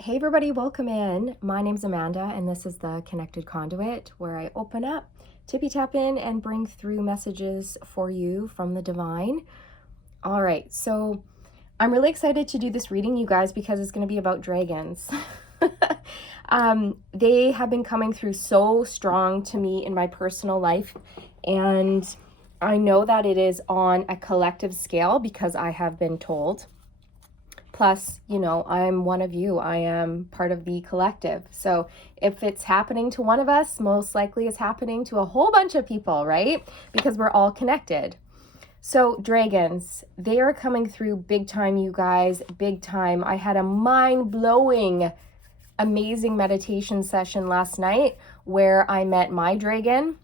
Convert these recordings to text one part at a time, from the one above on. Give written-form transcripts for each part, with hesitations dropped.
Hey everybody, welcome in. My name's Amanda and this is the Connected Conduit, where I open up, tippy tap in, and bring through messages for you from the divine. All right, so I'm really excited to do this reading, you guys, because it's going to be about dragons. They have been coming through so strong to me in my personal life, and I know that it is on a collective scale because I have been told. Plus, I'm one of you. I am part of the collective. So if it's happening to one of us, most likely it's happening to a whole bunch of people, right? Because we're all connected. So dragons, they are coming through big time, you guys, big time. I had a mind-blowing, amazing meditation session last night where I met my dragon.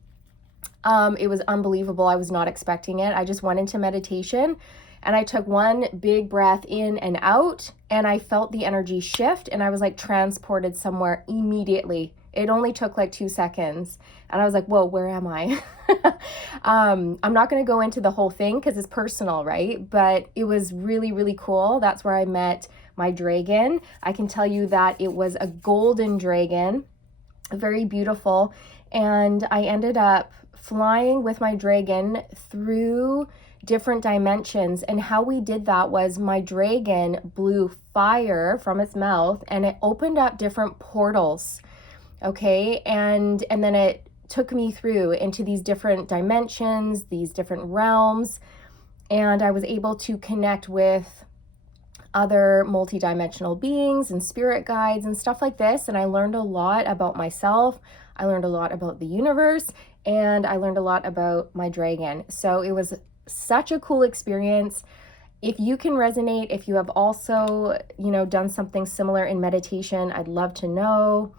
It was unbelievable. I was not expecting it. I just went into meditation and I took one big breath in and out, and I felt the energy shift, and I was like transported somewhere immediately. It only took like 2 seconds. And I was like, whoa, where am I? I'm not going to go into the whole thing because it's personal, right? But it was really, really cool. That's where I met my dragon. I can tell you that it was a golden dragon, very beautiful. And I ended up flying with my dragon through different dimensions, and how we did that was my dragon blew fire from its mouth and it opened up different portals, okay, and then it took me through into these different dimensions, these different realms, and I was able to connect with other multidimensional beings and spirit guides and stuff like this. And I learned a lot about myself. I learned a lot about the universe, and I learned a lot about my dragon. So it was such a cool experience. If you can resonate, if you have also, done something similar in meditation, I'd love to know.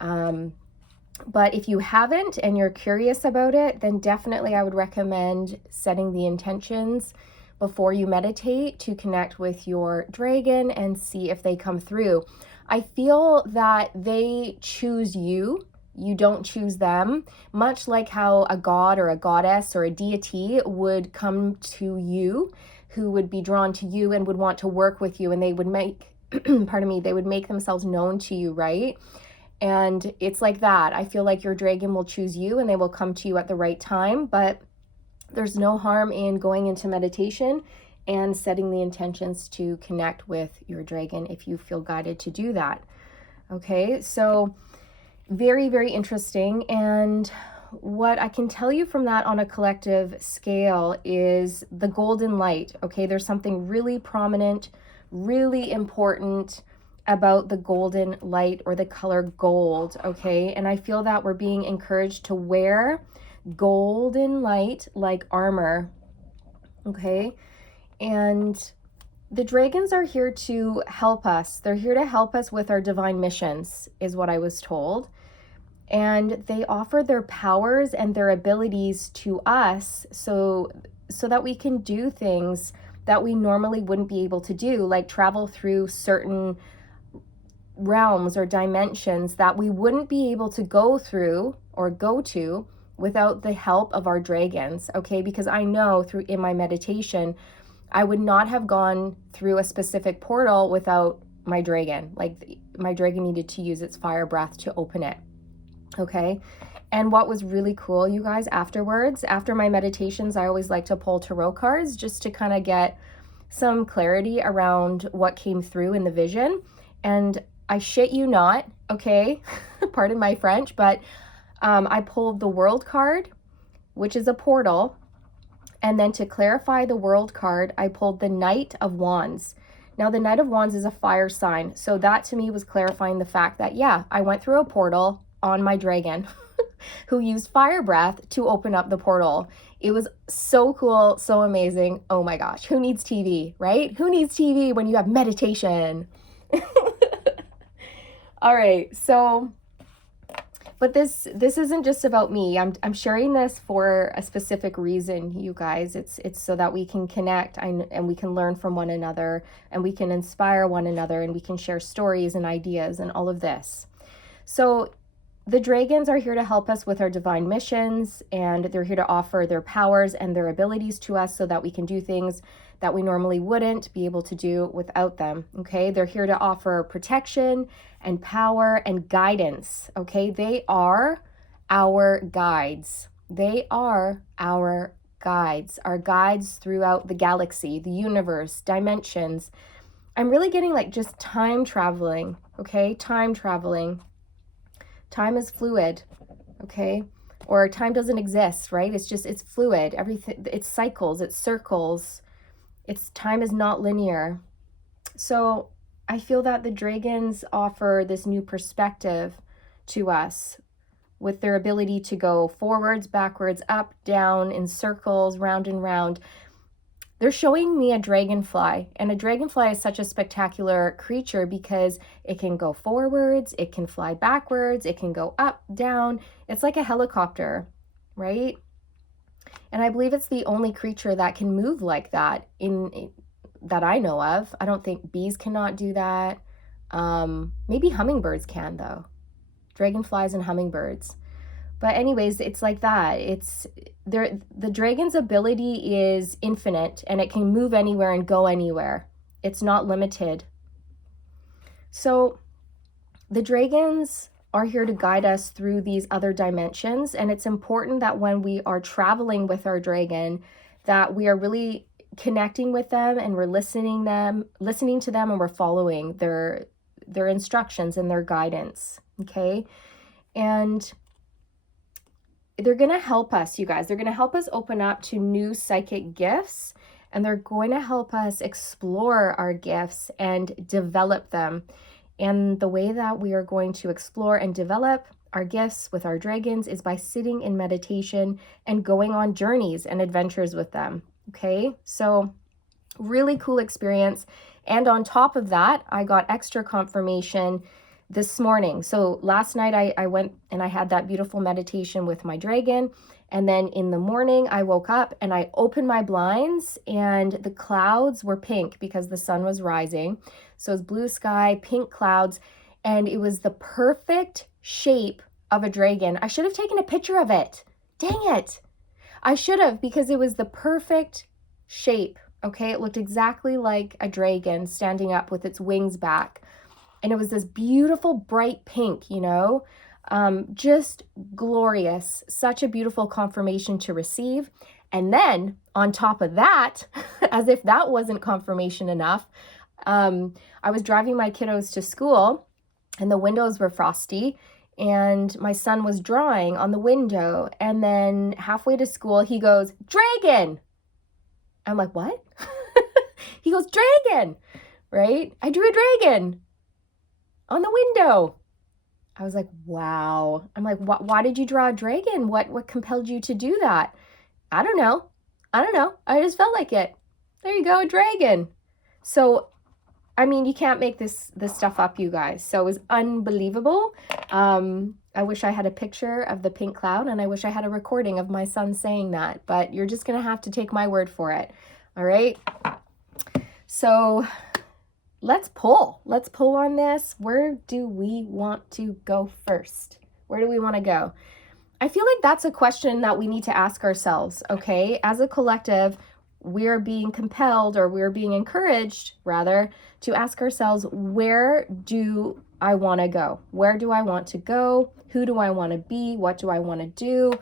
But if you haven't and you're curious about it, then definitely I would recommend setting the intentions before you meditate to connect with your dragon and see if they come through. I feel that they choose you. You don't choose them, much like how a god or a goddess or a deity would come to you, who would be drawn to you and would want to work with you, and they would make, they would make themselves known to you, right? And it's like that. I feel like your dragon will choose you and they will come to you at the right time, but there's no harm in going into meditation and setting the intentions to connect with your dragon if you feel guided to do that. Okay, so very, very interesting. And what I can tell you from that on a collective scale is the golden light. Okay, there's something really prominent, really important about the golden light or the color gold. Okay, and I feel that we're being encouraged to wear golden light like armor. Okay, and the dragons are here to help us. They're here to help us with our divine missions, is what I was told. And they offer their powers and their abilities to us so that we can do things that we normally wouldn't be able to do, like travel through certain realms or dimensions that we wouldn't be able to go through or go to without the help of our dragons, okay? Because I know in my meditation, I would not have gone through a specific portal without my dragon. Like my dragon needed to use its fire breath to open it. Okay. And what was really cool, you guys, afterwards, after my meditations, I always like to pull tarot cards just to kind of get some clarity around what came through in the vision. And I shit you not, okay, pardon my French, but I pulled the World card, which is a portal. And then to clarify the World card, I pulled the Knight of Wands. Now, the Knight of Wands is a fire sign. So that to me was clarifying the fact that, yeah, I went through a portal on my dragon who used fire breath to open up the portal. It was so cool, so amazing. Oh my gosh, who needs TV, right? Who needs TV when you have meditation? All right, so, but this isn't just about me. I'm sharing this for a specific reason, you guys. It's so that we can connect and we can learn from one another, and we can inspire one another, and we can share stories and ideas and all of this. So the dragons are here to help us with our divine missions, and they're here to offer their powers and their abilities to us so that we can do things that we normally wouldn't be able to do without them, okay? They're here to offer protection and power and guidance, okay? They are our guides. They are our guides throughout the galaxy, the universe, dimensions. I'm really getting like just time traveling, okay? Time traveling. Time is fluid, okay? Or time doesn't exist, right? It's fluid. Everything, it cycles, it circles. Time is not linear. So I feel that the dragons offer this new perspective to us with their ability to go forwards, backwards, up, down, in circles, round and round. They're showing me a dragonfly, and a dragonfly is such a spectacular creature because it can go forwards, it can fly backwards, it can go up, down. It's like a helicopter, right? And I believe it's the only creature that can move like that that I know of. I don't think bees cannot do that. Maybe hummingbirds can though. Dragonflies and hummingbirds. But anyways, it's like that. The dragon's ability is infinite, and it can move anywhere and go anywhere. It's not limited. So the dragons are here to guide us through these other dimensions, and it's important that when we are traveling with our dragon, that we are really connecting with them and we're listening to them, and we're following their instructions and their guidance, okay? And they're going to help us, you guys. They're going to help us open up to new psychic gifts, and they're going to help us explore our gifts and develop them. And the way that we are going to explore and develop our gifts with our dragons is by sitting in meditation and going on journeys and adventures with them. Okay, so really cool experience. And on top of that, I got extra confirmation this morning. So last night I went and I had that beautiful meditation with my dragon. And then in the morning I woke up and I opened my blinds, and the clouds were pink because the sun was rising. So it's blue sky, pink clouds, and it was the perfect shape of a dragon. I should have taken a picture of it. Dang it. I should have, because it was the perfect shape. Okay, it looked exactly like a dragon standing up with its wings back. And it was this beautiful bright pink, just glorious. Such a beautiful confirmation to receive. And then on top of that, as if that wasn't confirmation enough, I was driving my kiddos to school, and the windows were frosty, and my son was drawing on the window. And then halfway to school, he goes, "Dragon!" I'm like, "What?" He goes, "Dragon!" Right? I drew a dragon on the window. I was like, wow. I'm like, why did you draw a dragon? What compelled you to do that? I don't know. I just felt like it. There you go, a dragon. So, I mean, you can't make this stuff up, you guys. So it was unbelievable. I wish I had a picture of the pink cloud, and I wish I had a recording of my son saying that, but you're just going to have to take my word for it. All right. So let's pull on this. Where do we want to go first? Where do we want to go? I feel like that's a question that we need to ask ourselves, okay? As a collective, we're being compelled, or we're being encouraged, rather, to ask ourselves, where do I want to go? Where do I want to go? Who do I want to be? What do I want to do?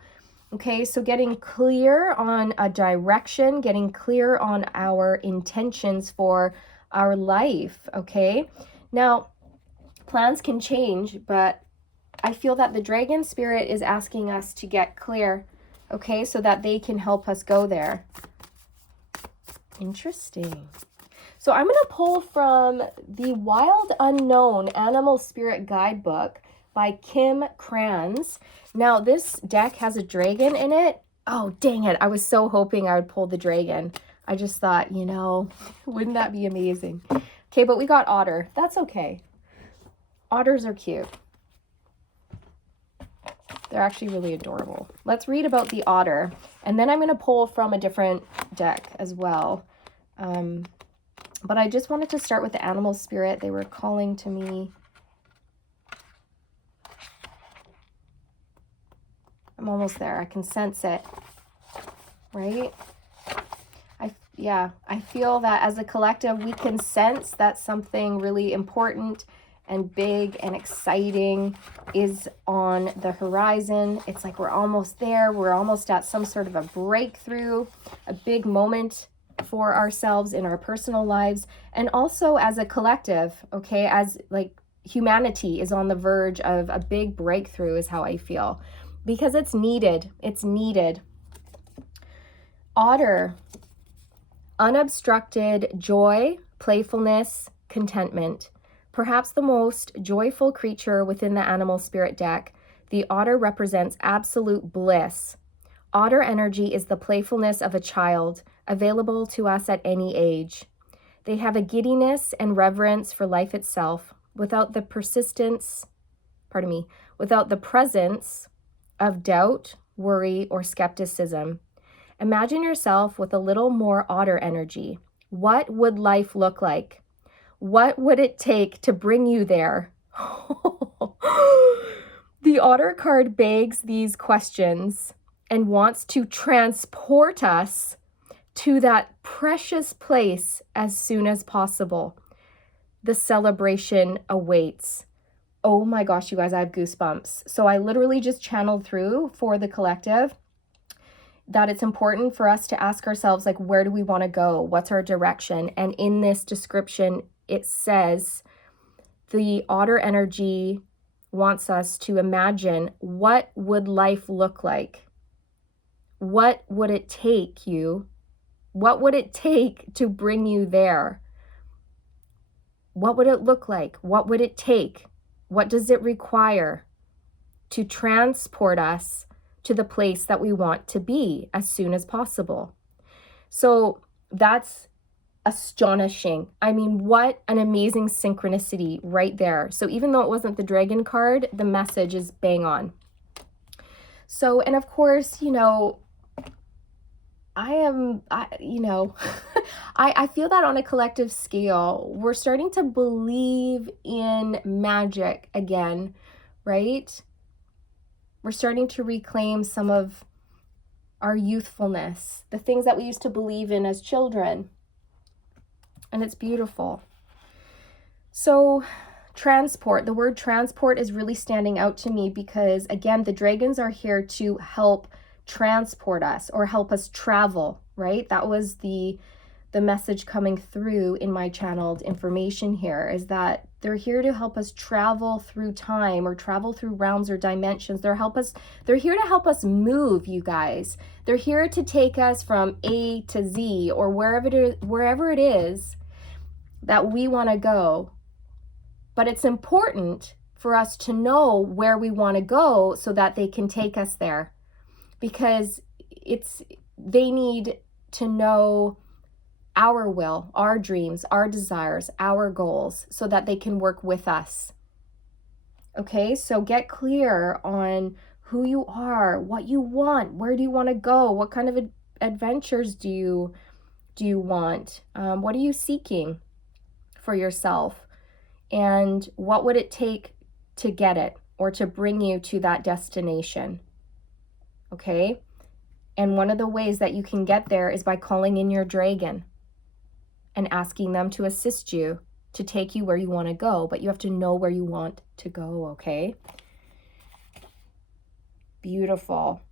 Okay, so getting clear on a direction, getting clear on our intentions for our life, okay? Now, plans can change, but I feel that the dragon spirit is asking us to get clear, okay, so that they can help us go there. Interesting. So I'm going to pull from the Wild Unknown Animal Spirit Guidebook by Kim Kranz. Now, this deck has a dragon in it. Oh, dang it. I was so hoping I would pull the dragon. I just thought, wouldn't that be amazing? Okay, but we got Otter. That's okay. Otters are cute. They're actually really adorable. Let's read about the otter. And then I'm going to pull from a different deck as well. But I just wanted to start with the animal spirit. They were calling to me. I'm almost there. I can sense it, right? I feel that as a collective, we can sense that something really important and big and exciting is on the horizon. It's like we're almost there. We're almost at some sort of a breakthrough, a big moment for ourselves in our personal lives, and also as a collective, okay? As like humanity is on the verge of a big breakthrough is how I feel, because it's needed. It's needed. Otter. Unobstructed joy, playfulness, contentment. Perhaps the most joyful creature within the animal spirit deck, the otter represents absolute bliss. Otter energy is the playfulness of a child, available to us at any age. They have a giddiness and reverence for life itself, without the without the presence of doubt, worry, or skepticism. Imagine yourself with a little more otter energy. What would life look like? What would it take to bring you there? The otter card begs these questions and wants to transport us to that precious place as soon as possible. The celebration awaits. Oh my gosh, you guys, I have goosebumps. So I literally just channeled through for the collective that it's important for us to ask ourselves, like, where do we want to go? What's our direction? And in this description, it says the otter energy wants us to imagine, what would life look like? What would it take you? What would it take to bring you there? What would it look like? What would it take? What does it require to transport us to the place that we want to be as soon as possible? So that's astonishing. I mean, what an amazing synchronicity right there. So even though it wasn't the dragon card, the message is bang on. So, and of course, you know, I feel that on a collective scale, we're starting to believe in magic again, right? We're starting to reclaim some of our youthfulness, the things that we used to believe in as children. And it's beautiful. So transport, the word transport is really standing out to me because, again, the dragons are here to help transport us or help us travel, right? That was the message coming through in my channeled information here, is that they're here to help us travel through time or travel through realms or dimensions. They're here to help us move, you guys. They're here to take us from A to Z or wherever it is that we want to go. But it's important for us to know where we want to go so that they can take us there, because they need to know our will, our dreams, our desires, our goals, so that they can work with us. Okay, so get clear on who you are, what you want, where do you want to go, what kind of adventures do you want, what are you seeking for yourself, and what would it take to get it or to bring you to that destination. Okay, and one of the ways that you can get there is by calling in your dragon and asking them to assist you to take you where you want to go, but you have to know where you want to go, okay? Beautiful.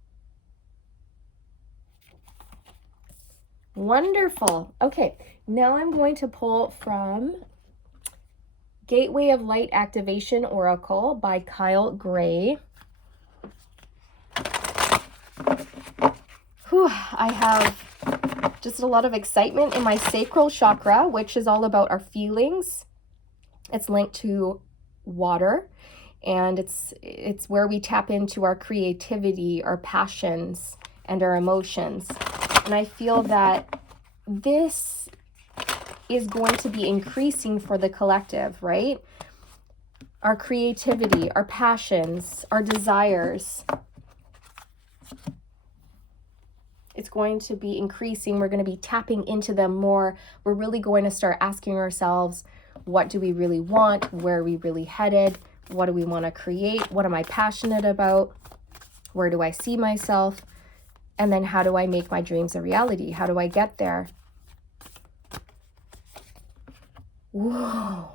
Wonderful. Okay, now I'm going to pull from Gateway of Light Activation Oracle by Kyle Gray. I have just a lot of excitement in my sacral chakra, which is all about our feelings. It's linked to water, and it's where we tap into our creativity, our passions, and our emotions. And I feel that this is going to be increasing for the collective, right? Our creativity, our passions, our desires. It's going to be increasing. We're going to be tapping into them more. We're really going to start asking ourselves, what do we really want? Where are we really headed? What do we want to create? What am I passionate about? Where do I see myself? And then how do I make my dreams a reality? How do I get there? Whoa.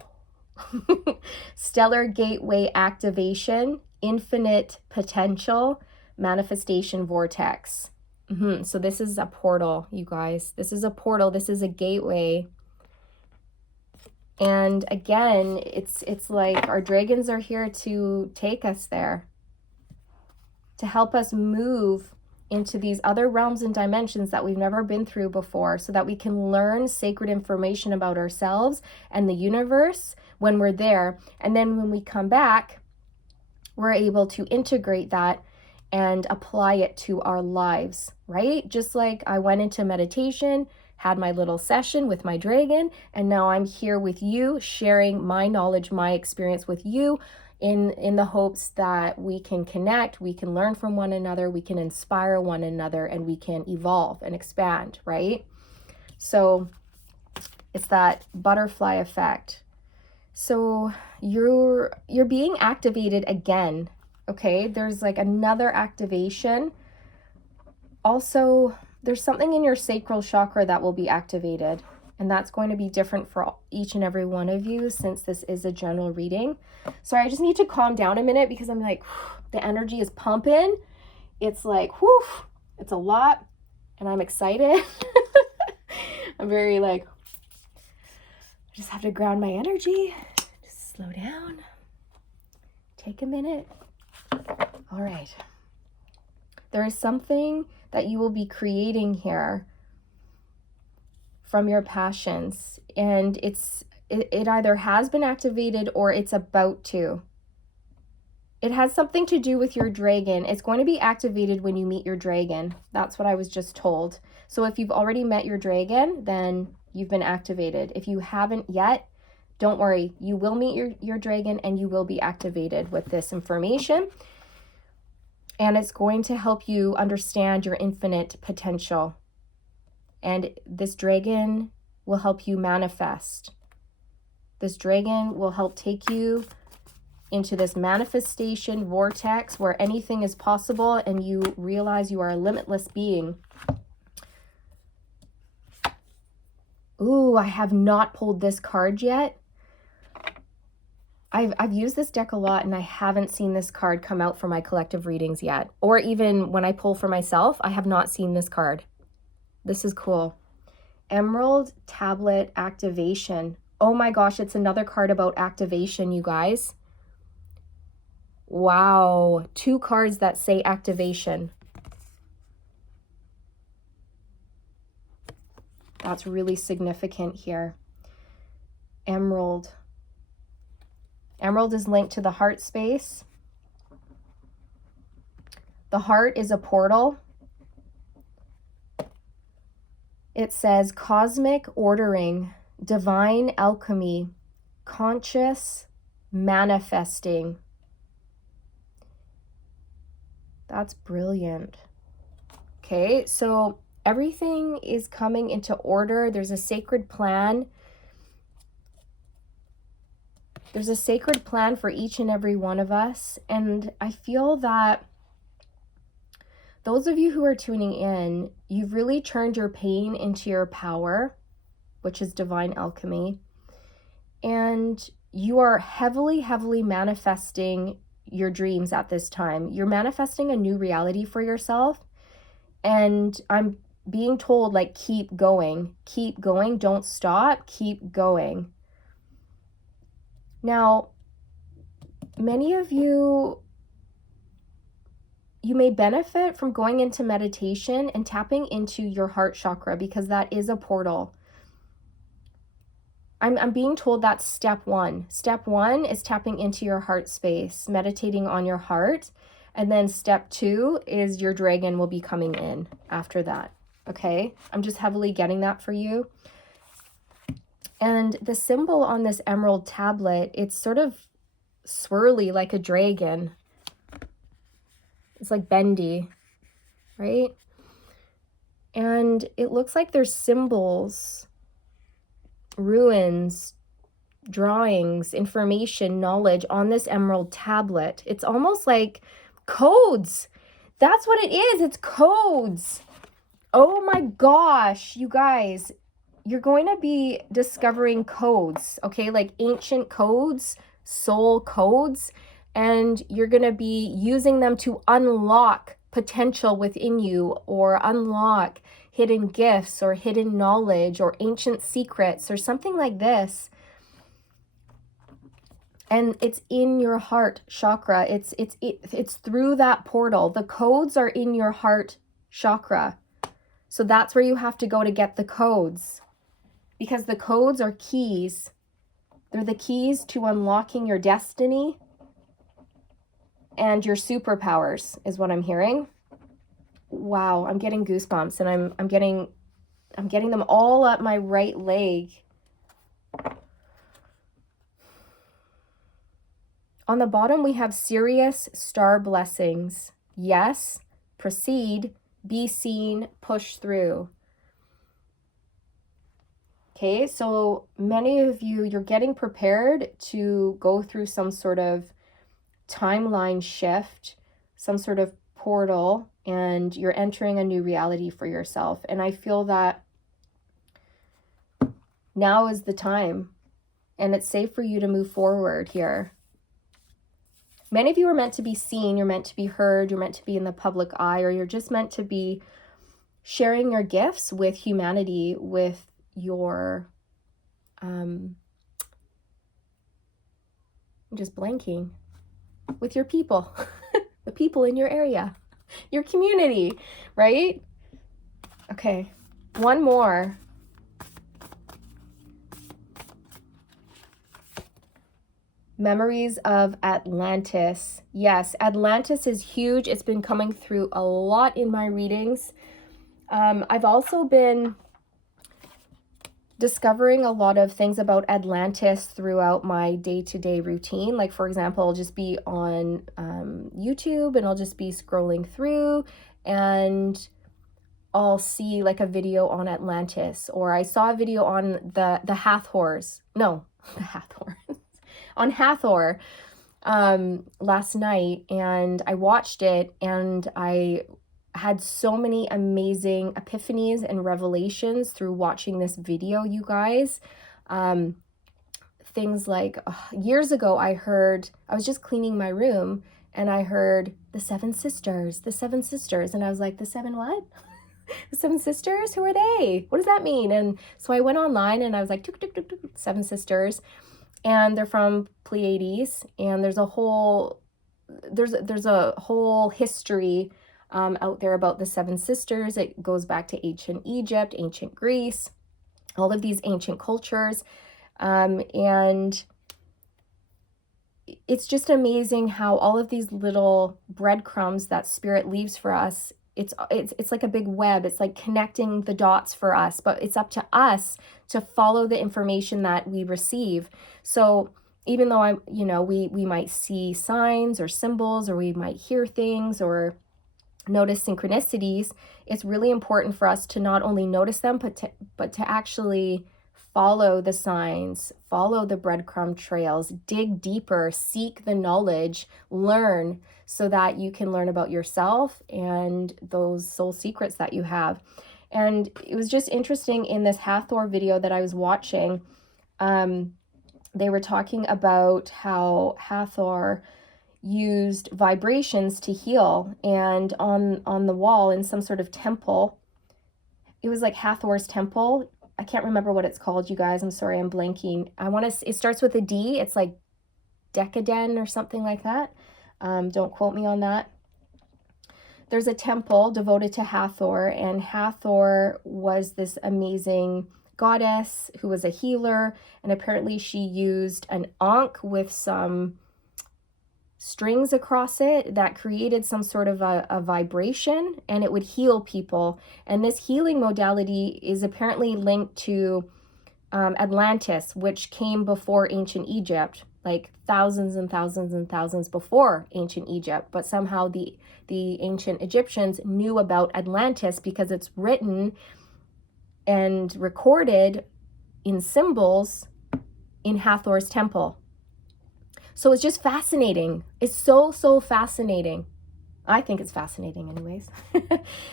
Stellar gateway activation, infinite potential, manifestation vortex. So this is a portal, you guys. This is a portal. This is a gateway. And again, it's like our dragons are here to take us there, to help us move into these other realms and dimensions that we've never been through before, so that we can learn sacred information about ourselves and the universe when we're there. And then when we come back, we're able to integrate that and apply it to our lives, right? Just like I went into meditation, had my little session with my dragon, and now I'm here with you, sharing my knowledge, my experience with you, in the hopes that we can connect, we can learn from one another, we can inspire one another, and we can evolve and expand, right? So it's that butterfly effect. So you're being activated again, okay? There's like another activation. Also, there's something in your sacral chakra that will be activated, and that's going to be different for each and every one of you, since this is a general reading. So I just need to calm down a minute, because I'm like, the energy is pumping. It's like, whew, it's a lot, and I'm excited. I'm very like, I just have to ground my energy, just slow down, take a minute. All right. There is something that you will be creating here from your passions, and it either has been activated or it's about to. It has something to do with your dragon. It's going to be activated when you meet your dragon. That's what I was just told. So if you've already met your dragon, then you've been activated. If you haven't yet, don't worry. You will meet your dragon, and you will be activated with this information. And it's going to help you understand your infinite potential. And this dragon will help you manifest. This dragon will help take you into this manifestation vortex where anything is possible and you realize you are a limitless being. Ooh, I have not pulled this card yet. I've used this deck a lot, and I haven't seen this card come out for my collective readings yet. Or even when I pull for myself, I have not seen this card. This is cool. Emerald Tablet Activation. Oh my gosh, it's another card about activation, you guys. Wow, 2 cards that say activation. That's really significant here. Emerald. Emerald is linked to the heart space. The heart is a portal. It says cosmic ordering, divine alchemy, conscious manifesting. That's brilliant. Okay, so everything is coming into order. There's a sacred plan. There's a sacred plan for each and every one of us. And I feel that those of you who are tuning in, you've really turned your pain into your power, which is divine alchemy. And you are heavily, heavily manifesting your dreams at this time. You're manifesting a new reality for yourself. And I'm being told, like, keep going, don't stop, keep going. Now, many of you may benefit from going into meditation and tapping into your heart chakra, because that is a portal. I'm being told that's step 1. Step 1 is tapping into your heart space, meditating on your heart. And then step 2 is your dragon will be coming in after that. Okay? I'm just heavily getting that for you. And the symbol on this emerald tablet, it's sort of swirly like a dragon. It's like bendy, right? And it looks like there's symbols, ruins, drawings, information, knowledge on this emerald tablet. It's almost like codes. That's what it is. It's codes. Oh my gosh, you guys, you're going to be discovering codes, okay? Like ancient codes, soul codes, and you're going to be using them to unlock potential within you, or unlock hidden gifts or hidden knowledge or ancient secrets or something like this. And it's in your heart chakra. It's through that portal. The codes are in your heart chakra. So that's where you have to go to get the codes, because the codes are keys. They're the keys to unlocking your destiny and your superpowers, is what I'm hearing. Wow, I'm getting goosebumps, and I'm getting them all up my right leg. On the bottom, we have serious star blessings. Yes, proceed, be seen, push through. Okay, so many of you, you're getting prepared to go through some sort of timeline shift, some sort of portal, and you're entering a new reality for yourself. And I feel that now is the time, and it's safe for you to move forward here. Many of you are meant to be seen, you're meant to be heard, you're meant to be in the public eye, or you're just meant to be sharing your gifts with humanity, with your, I'm just blanking, with your people, the people in your area, your community, right? Okay, one more. Memories of Atlantis. Yes, Atlantis is huge. It's been coming through a lot in my readings. I've also been discovering a lot of things about Atlantis throughout my day-to-day routine. Like, for example, I'll just be on YouTube, and I'll just be scrolling through, and I'll see like a video on Atlantis, or I saw a video on the Hathors. No, the Hathor. On Hathor last night, and I watched it, and I had so many amazing epiphanies and revelations through watching this video, you guys. Things like years ago, I was just cleaning my room, and I heard the seven sisters, and I was like, the seven what? The seven sisters? Who are they? What does that mean? And so I went online, and I was like, tuk, tuk, tuk, tuk, seven sisters. And they're from Pleiades, and there's a whole history out there about the seven sisters. It goes back to ancient Egypt, ancient Greece, all of these ancient cultures, and it's just amazing how all of these little breadcrumbs that spirit leaves for us, it's like a big web. It's like connecting the dots for us, but it's up to us to follow the information that we receive. So even though we might see signs or symbols, or we might hear things or notice synchronicities, it's really important for us to not only notice them, but to actually follow the signs, follow the breadcrumb trails, dig deeper, seek the knowledge, learn, so that you can learn about yourself and those soul secrets that you have. And it was just interesting in this Hathor video that I was watching, they were talking about how Hathor used vibrations to heal, and on the wall in some sort of temple, it was like Hathor's temple. I can't remember what it's called, you guys. I'm sorry, I'm blanking. It starts with a D. It's like Decaden or something like that. Don't quote me on that. There's a temple devoted to Hathor, and Hathor was this amazing goddess who was a healer, and apparently she used an ankh with some strings across it that created some sort of a vibration, and it would heal people. And this healing modality is apparently linked to Atlantis, which came before ancient Egypt, like thousands and thousands and thousands before ancient Egypt. But somehow the ancient Egyptians knew about Atlantis because it's written and recorded in symbols in Hathor's temple. So it's just fascinating. It's so fascinating. I think it's fascinating anyways.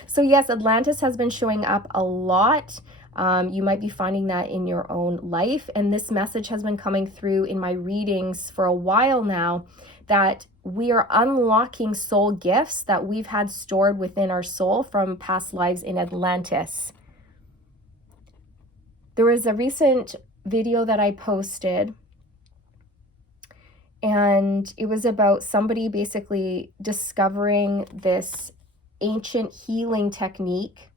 So yes, Atlantis has been showing up a lot. You might be finding that in your own life. And this message has been coming through in my readings for a while now, that we are unlocking soul gifts that we've had stored within our soul from past lives in Atlantis. There was a recent video that I posted, and it was about somebody basically discovering this ancient healing technique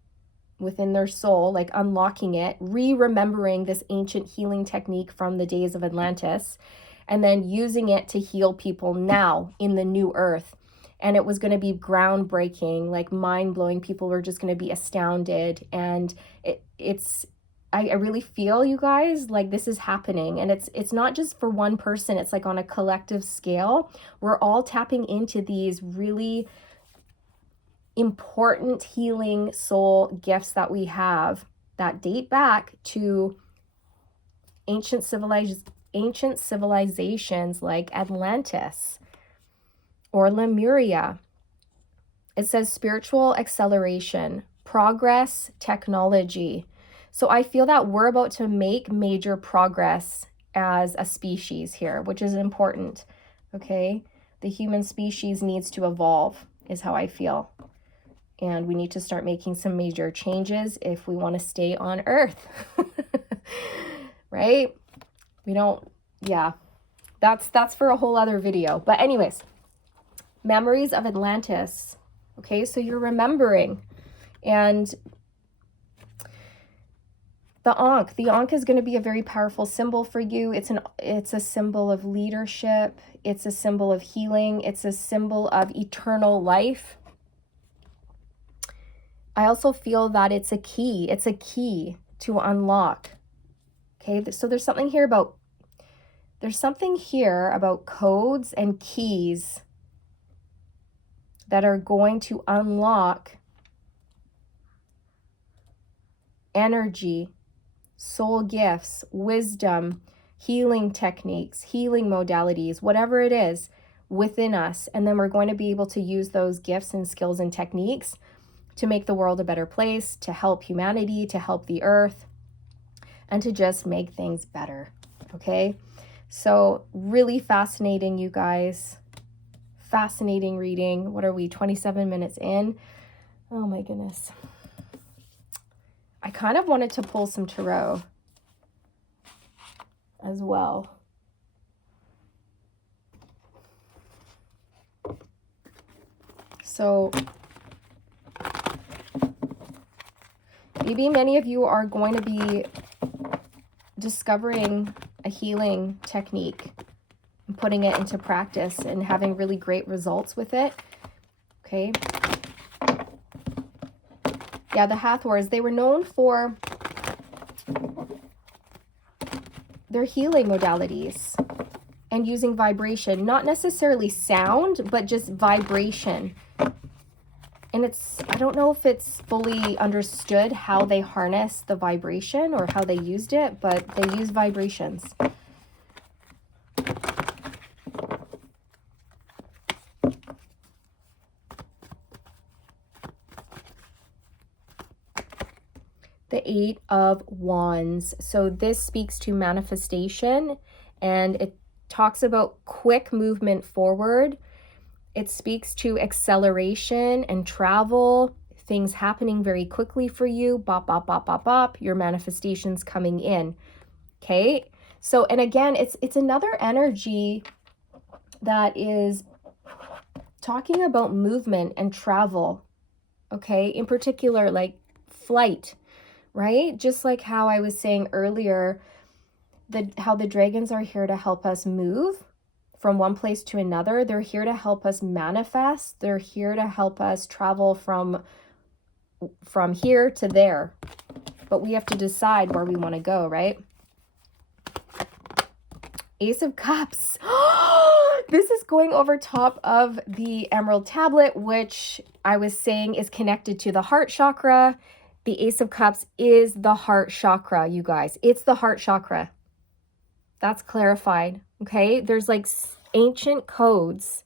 within their soul, like unlocking it, re-remembering this ancient healing technique from the days of Atlantis, and then using it to heal people now in the new earth. And it was going to be groundbreaking, like mind-blowing. People were just going to be astounded. And I really feel, you guys, like this is happening. And it's not just for one person. It's like on a collective scale. We're all tapping into these really important healing soul gifts that we have that date back to ancient civilizations like Atlantis or Lemuria. It says spiritual acceleration, progress, technology. So I feel that we're about to make major progress as a species here, which is important. Okay, the human species needs to evolve, is how I feel. And we need to start making some major changes if we want to stay on Earth. Right? We don't, yeah. That's for a whole other video. But anyways, memories of Atlantis. Okay, so you're remembering. And the Ankh is going to be a very powerful symbol for you. It's a symbol of leadership. It's a symbol of healing. It's a symbol of eternal life. I also feel that it's a key. It's a key to unlock. Okay, so there's something here about codes and keys that are going to unlock energy, soul gifts, wisdom, healing techniques, healing modalities, whatever it is within us. And then we're going to be able to use those gifts and skills and techniques to make the world a better place, to help humanity, to help the earth, and to just make things better. Okay? So really fascinating, you guys. Fascinating reading. What are we, 27 minutes in? Oh my goodness. I kind of wanted to pull some tarot as well. So maybe many of you are going to be discovering a healing technique and putting it into practice and having really great results with it. Okay. Yeah, the Hathors, they were known for their healing modalities and using vibration, not necessarily sound, but just vibration. And I don't know if it's fully understood how they harness the vibration or how they used it, but they use vibrations. The Eight of Wands. So this speaks to manifestation, and it talks about quick movement forward. It speaks to acceleration and travel, things happening very quickly for you. Bop, bop, bop, bop, bop. Your manifestations coming in. Okay. So, and again, it's another energy that is talking about movement and travel. Okay. In particular, like flight, right? Just like how I was saying earlier, how the dragons are here to help us move from one place to another. They're here to help us manifest. They're here to help us travel from here to there. But we have to decide where we want to go, right? Ace of Cups. This is going over top of the Emerald Tablet, which I was saying is connected to the heart chakra. The Ace of Cups is the heart chakra, you guys. It's the heart chakra. That's clarified, okay? There's like ancient codes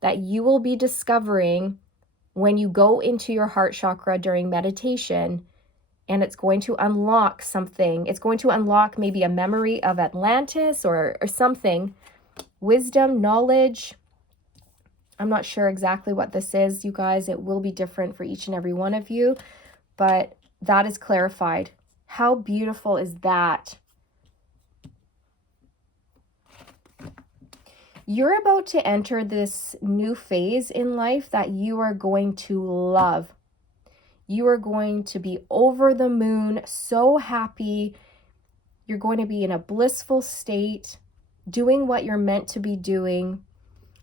that you will be discovering when you go into your heart chakra during meditation, and it's going to unlock something. It's going to unlock maybe a memory of Atlantis or something, wisdom, knowledge. I'm not sure exactly what this is, you guys. It will be different for each and every one of you, but that is clarified. How beautiful is that? You're about to enter this new phase in life that you are going to love. You are going to be over the moon, so happy. You're going to be in a blissful state, doing what you're meant to be doing.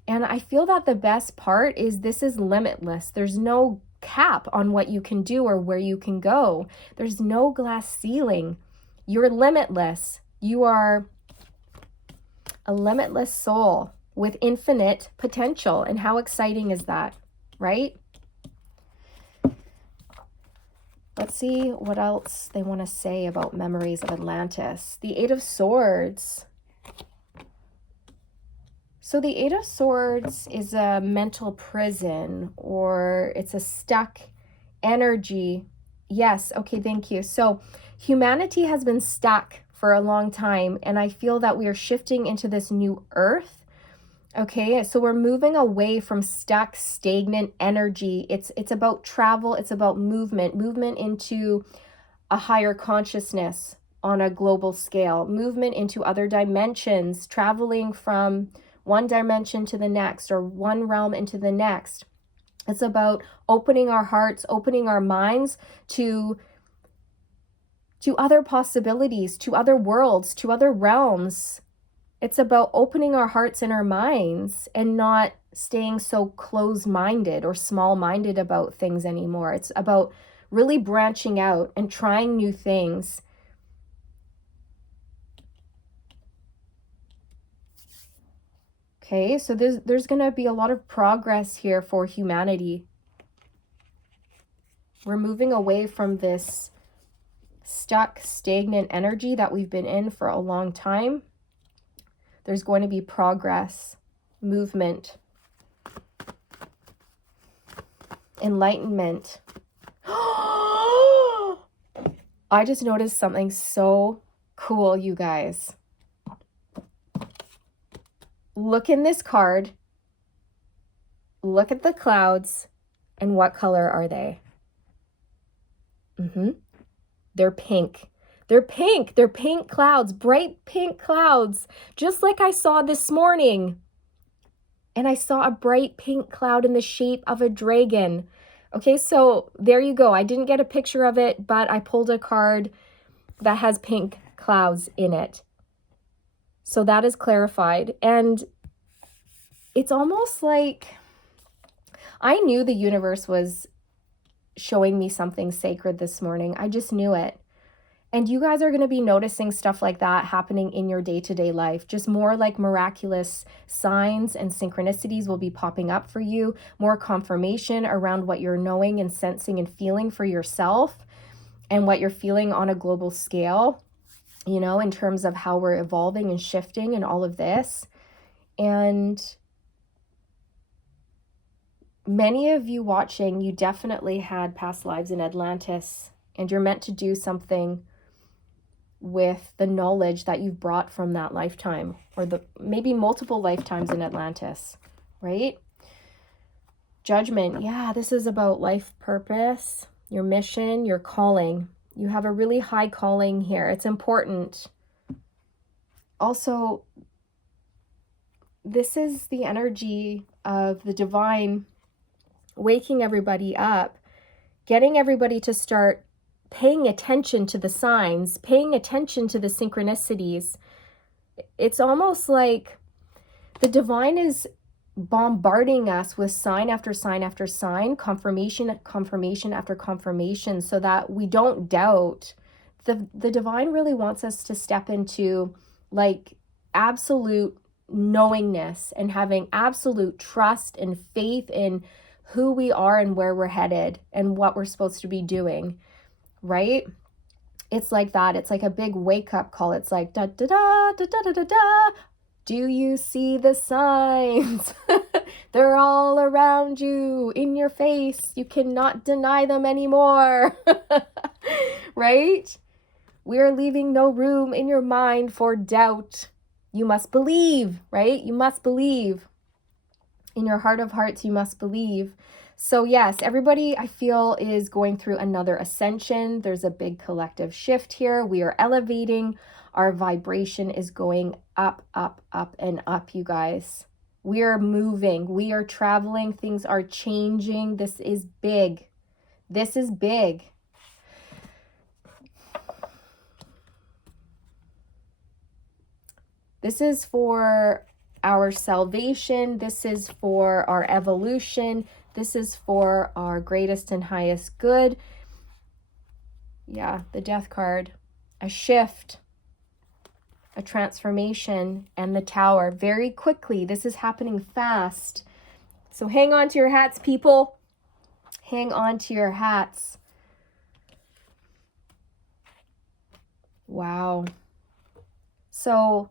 And I feel that the best part is this is limitless. There's no cap on what you can do or where you can go. There's no glass ceiling. You're limitless. You are a limitless soul with infinite potential. And how exciting is that, right? Let's see what else they want to say about memories of Atlantis. The Eight of Swords. So the Eight of Swords is a mental prison, or it's a stuck energy. Yes, okay, thank you. So humanity has been stuck for a long time, and I feel that we are shifting into this new earth. Okay, so we're moving away from stuck, stagnant energy. It's about travel, it's about movement into a higher consciousness on a global scale, movement into other dimensions, traveling from one dimension to the next or one realm into the next. It's about opening our hearts, opening our minds to other possibilities, to other worlds, to other realms. It's about opening our hearts and our minds and not staying so closed-minded or small-minded about things anymore. It's about really branching out and trying new things. Okay, so there's going to be a lot of progress here for humanity. We're moving away from this stuck, stagnant energy that we've been in for a long time. There's going to be progress, movement, enlightenment. I just noticed something so cool, you guys. Look in this card. Look at the clouds. And what color are they? They're pink. They're pink. They're pink clouds, bright pink clouds, just like I saw this morning. And I saw a bright pink cloud in the shape of a dragon. Okay, so there you go. I didn't get a picture of it, but I pulled a card that has pink clouds in it. So that is clarified. And it's almost like I knew the universe was showing me something sacred this morning. I just knew it. And you guys are going to be noticing stuff like that happening in your day-to-day life. Just more like miraculous signs and synchronicities will be popping up for you. More confirmation around what you're knowing and sensing and feeling for yourself and what you're feeling on a global scale, you know, in terms of how we're evolving and shifting and all of this. And many of you watching, you definitely had past lives in Atlantis, and you're meant to do something with the knowledge that you've brought from that lifetime, or the maybe multiple lifetimes in Atlantis, right? Judgment. Yeah, this is about life purpose, your mission, your calling. You have a really high calling here. It's important. Also, this is the energy of the divine waking everybody up, getting everybody to start paying attention to the signs, paying attention to the synchronicities. It's almost like the divine is bombarding us with sign after sign after sign, confirmation after confirmation, so that we don't doubt. The divine really wants us to step into like absolute knowingness and having absolute trust and faith in who we are and where we're headed and what we're supposed to be doing, right? It's like that. It's like a big wake-up call. It's like da da da da da da da da. Do you see the signs? They're all around you, in your face. You cannot deny them anymore. Right? We're leaving no room in your mind for doubt. You must believe, right? You must believe. In your heart of hearts, you must believe. So yes, everybody, I feel, is going through another ascension. There's a big collective shift here. We are elevating. Our vibration is going up, up, up, and up, you guys. We are moving. We are traveling. Things are changing. This is big. This is big. This is for our salvation. This is for our evolution. This is for our greatest and highest good. Yeah, the Death card. A shift, a transformation, and the Tower. Very quickly. This is happening fast. So hang on to your hats, people. Hang on to your hats. Wow. So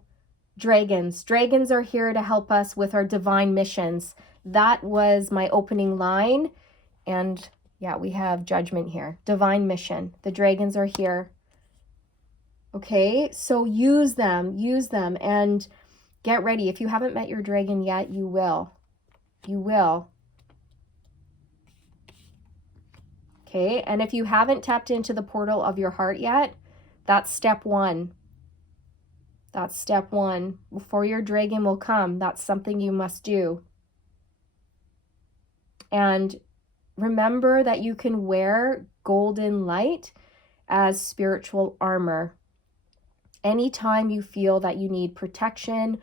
dragons. Dragons are here to help us with our divine missions. That was my opening line. And yeah, we have judgment here. Divine mission. The dragons are here. Okay, so use them, and get ready. If you haven't met your dragon yet, you will. You will. Okay, and if you haven't tapped into the portal of your heart yet, that's step one. That's step one. Before your dragon will come, that's something you must do. And remember that you can wear golden light as spiritual armor. Anytime you feel that you need protection,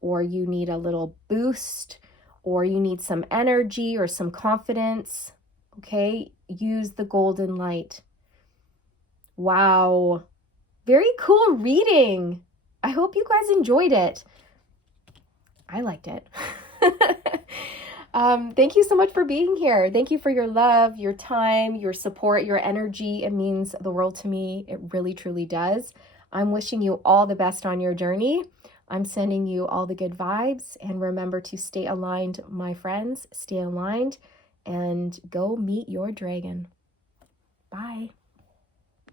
or you need a little boost, or you need some energy or some confidence, okay, use the golden light. Wow. Very cool reading. I hope you guys enjoyed it. I liked it. Thank you so much for being here. Thank you for your love, your time, your support, your energy. It means the world to me. It really, truly does. I'm wishing you all the best on your journey. I'm sending you all the good vibes. And remember to stay aligned, my friends. Stay aligned and go meet your dragon. Bye.